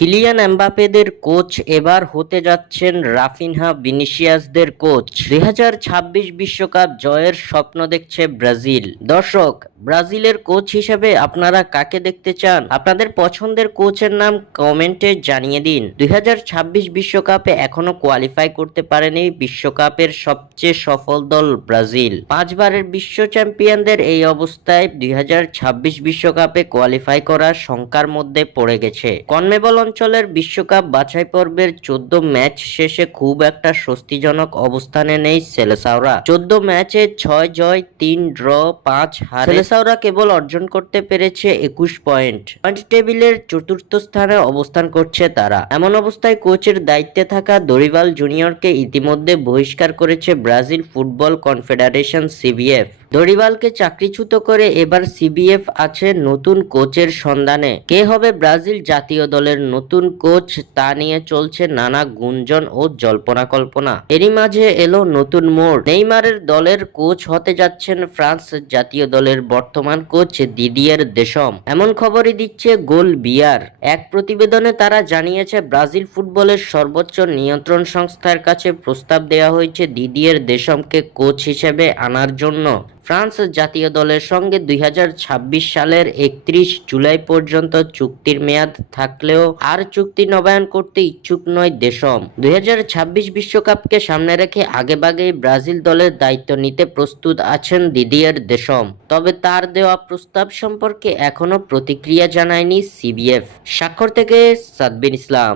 Kylian এমবাপ্পেদের coach এবার হতে যাচ্ছেন রাফিনহা ভিনিসিয়াসদের কোচ। 2026 বিশ্বকাপ জয়ের স্বপ্ন দেখছে ব্রাজিল। দর্শক, ব্রাজিলের কোচ হিসেবে আপনারা কাকে দেখতে চান? আপনাদের পছন্দের কোচের নাম কমেন্টে জানিয়ে দিন। 2026 বিশ্বকাপে এখনো কোয়ালিফাই করতে পারেনি বিশ্বকাপের সবচেয়ে সফল দল ব্রাজিল। 5বারের বিশ্ব চ্যাম্পিয়নদের এই অবস্থায় 2026 বিশ্বকাপে কোয়ালিফাই করা শঙ্কার মধ্যে পড়ে গেছে। কনমেবল অঞ্চলের বিশ্বকাপ বাছাই পর্বের 14 ম্যাচ শেষে খুব একটা স্বস্তিজনক অবস্থানে নেই সেলেসাওরা। 14 ম্যাচে 6 জয়, 3 ড্র, 5 হার। সেলেসাওরা কেবল অর্জন করতে পেরেছে 21 পয়েন্ট টেবিলের চতুর্থ স্থানে অবস্থান করছে তারা। এমন অবস্থায় কোচের দায়িত্বে থাকা দরিভাল জুনিয়রকে ইতিমধ্যে বহিষ্কার করেছে ব্রাজিল ফুটবল কনফেডারেশন সিবিএফ। দরিভালকে চাকরিচ্যুত করে এবার সিবিএফ আছে নতুন কোচের সন্ধানে। কে হবে ব্রাজিল জাতীয় দলের নতুন কোচ তা নিয়ে চলছে নানা গুঞ্জন ও জল্পনা কল্পনা। এরই মাঝে এলো নতুন মোড়। নেইমারের দলের কোচ হতে যাচ্ছেন ফ্রান্স জাতীয় দলের বর্তমান কোচ দিদিয়ের দেশম। এমন খবরই দিচ্ছে গোল বিয়ার। এক প্রতিবেদনে তারা জানিয়েছে ব্রাজিল ফুটবলের সর্বোচ্চ নিয়ন্ত্রণ সংস্থার কাছে প্রস্তাব দেওয়া হয়েছে দিদিয়ের দেশমকে কোচ হিসেবে আনার জন্য। ফ্রান্স জাতীয় দলের সঙ্গে 2026 সালের 31 জুলাই পর্যন্ত চুক্তির মেয়াদ থাকলেও আর চুক্তি নবায়ন করতে ইচ্ছুক নয় দেশম। 2026 বিশ্বকাপকে সামনে রেখে আগেভাগেই ব্রাজিল দলের দায়িত্ব নিতে প্রস্তুত আছেন দিদিয়ের দেশম। তবে তার দেওয়া প্রস্তাব সম্পর্কে এখনো প্রতিক্রিয়া জানায়নি সিবিএফ। স্বাক্ষর থেকে সাদবিন ইসলাম।